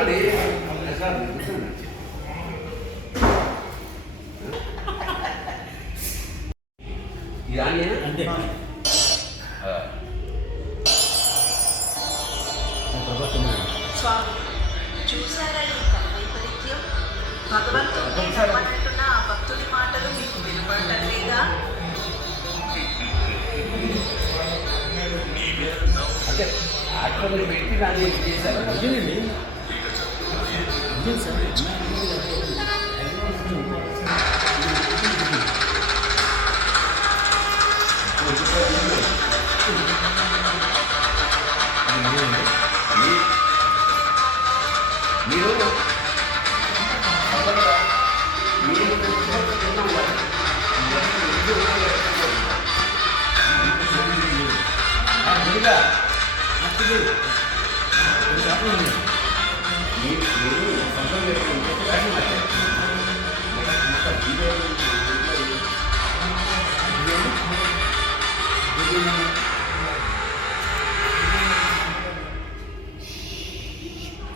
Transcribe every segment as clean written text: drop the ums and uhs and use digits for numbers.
కూర్చోండి సార్, కూర్చోండి. ఇరానీ అంతే స్వామి, చూసారా ఈ కర్మైపరిత్యం? భగవంతుడిని నమ్మనంటున్న ఆ భక్తుడి మాటలు మీకు వినపడటం లేదా? అంటే ఆటోని పెట్టి దాన్ని చేశారు. నిజండి నిజం సార్.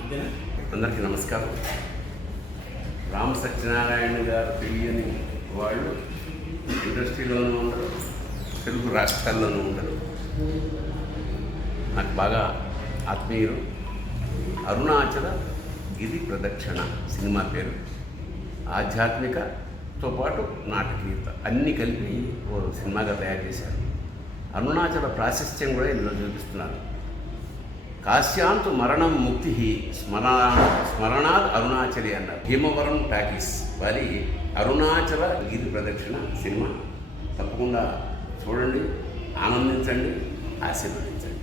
మీరు అందరికీ నమస్కారం. రామ సత్యనారాయణ గారు తెలియని వాళ్ళు ఇండస్ట్రీలోనూ ఉండరు, తెలుగు రాష్ట్రాల్లోనూ ఉండరు. నాకు బాగా ఆత్మీయులు. అరుణాచల గిరి ప్రదక్షిణ సినిమా పేరు. ఆధ్యాత్మికతో పాటు నాటకీయత అన్నీ కలిపి ఓ సినిమాగా తయారు చేశారు. అరుణాచల ప్రాశస్త్యం కూడా ఇందులో చూపిస్తున్నారు. కాశ్యాంతు మరణం ముక్తి స్మరణాత్ అరుణాచలి అన్నారు. భీమవరం టాకీస్ వారి అరుణాచల గిరి ప్రదక్షిణ సినిమా తప్పకుండా చూడండి, ఆనందించండి, ఆశీర్వదించండి.